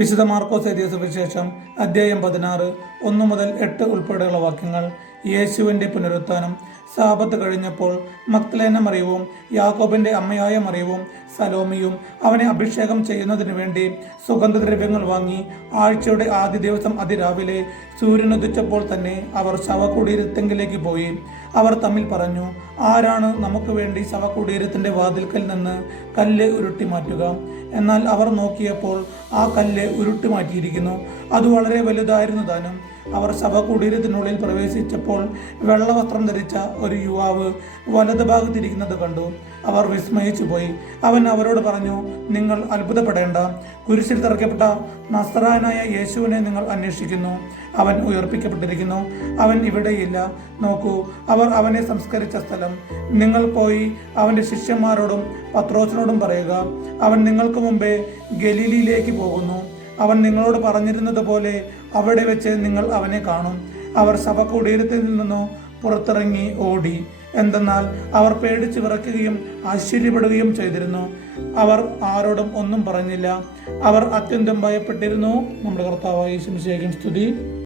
വിശുദ്ധ മാർക്കോസ് എഴുതിയ സുവിശേഷം അധ്യായം 16 1 മുതൽ 8 ഉൾപ്പെടെയുള്ള വാക്യങ്ങൾ. യേശുവിൻ്റെ പുനരുത്ഥാനം. സാബത്ത് കഴിഞ്ഞപ്പോൾ മഗ്ദലേന മറിയവും യാക്കോബിന്റെ അമ്മയായ മറിയവും സലോമിയും അവനെ അഭിഷേകം ചെയ്യുന്നതിനു വേണ്ടി സുഗന്ധദ്രവ്യങ്ങൾ വാങ്ങി ആഴ്ചയുടെ ആദ്യ ദിവസം അതിരാവിലെ സൂര്യനുദിച്ചപ്പോൾ തന്നെ അവർ ശവകുടീരത്തെങ്കിലേക്ക് പോയി. അവർ തമ്മിൽ പറഞ്ഞു, ആരാണ് നമുക്ക് വേണ്ടി ശവകുടീരത്തിന്റെ വാതിൽക്കൽ നിന്ന് കല്ല് ഉരുട്ടി മാറ്റുക? എന്നാൽ അവർ നോക്കിയപ്പോൾ ആ കല്ല് ഉരുട്ടി മാറ്റിയിരിക്കുന്നു. അത് വളരെ വലുതായിരുന്നു താനും. അവർ ശവകുടീരത്തിനുള്ളിൽ പ്രവേശിച്ചപ്പോൾ വെള്ളവസ്ത്രം ധരിച്ച ഒരു യുവാവ് വലതുഭാഗത്തിരിക്കുന്നത് കണ്ടു. അവർ വിസ്മയിച്ചു പോയി. അവൻ അവരോട് പറഞ്ഞു, നിങ്ങൾ അത്ഭുതപ്പെടേണ്ട. കുരിശിൽ തറയ്ക്കപ്പെട്ട നസ്രായനായ യേശുവിനെ നിങ്ങൾ അന്വേഷിക്കുന്നു. അവൻ ഉയർപ്പിക്കപ്പെട്ടിരിക്കുന്നു. അവൻ ഇവിടെയില്ല. നോക്കൂ, അവർ അവനെ സംസ്കരിച്ച സ്ഥലം. നിങ്ങൾ പോയി അവന്റെ ശിഷ്യന്മാരോടും പത്രോസിനോടും പറയുക, അവൻ നിങ്ങൾക്ക് മുമ്പേ ഗലീലയിലേക്ക് പോകുന്നു. അവൻ നിങ്ങളോട് പറഞ്ഞിരുന്നത് പോലെ അവിടെ വെച്ച് നിങ്ങൾ അവനെ കാണും. അവർ ശവകുടീരത്തിൽ നിന്നു പുറത്തിറങ്ങി ഓടി. എന്തെന്നാൽ അവർ പേടിച്ച് വിറയ്ക്കുകയും ആശ്ചര്യപ്പെടുകയും ചെയ്തിരുന്നു. അവർ ആരോടും ഒന്നും പറഞ്ഞില്ല. അവർ അത്യന്തം ഭയപ്പെട്ടിരുന്നു. നമ്മുടെ കർത്താവായ യേശുവിന്റെ സ്തുതി.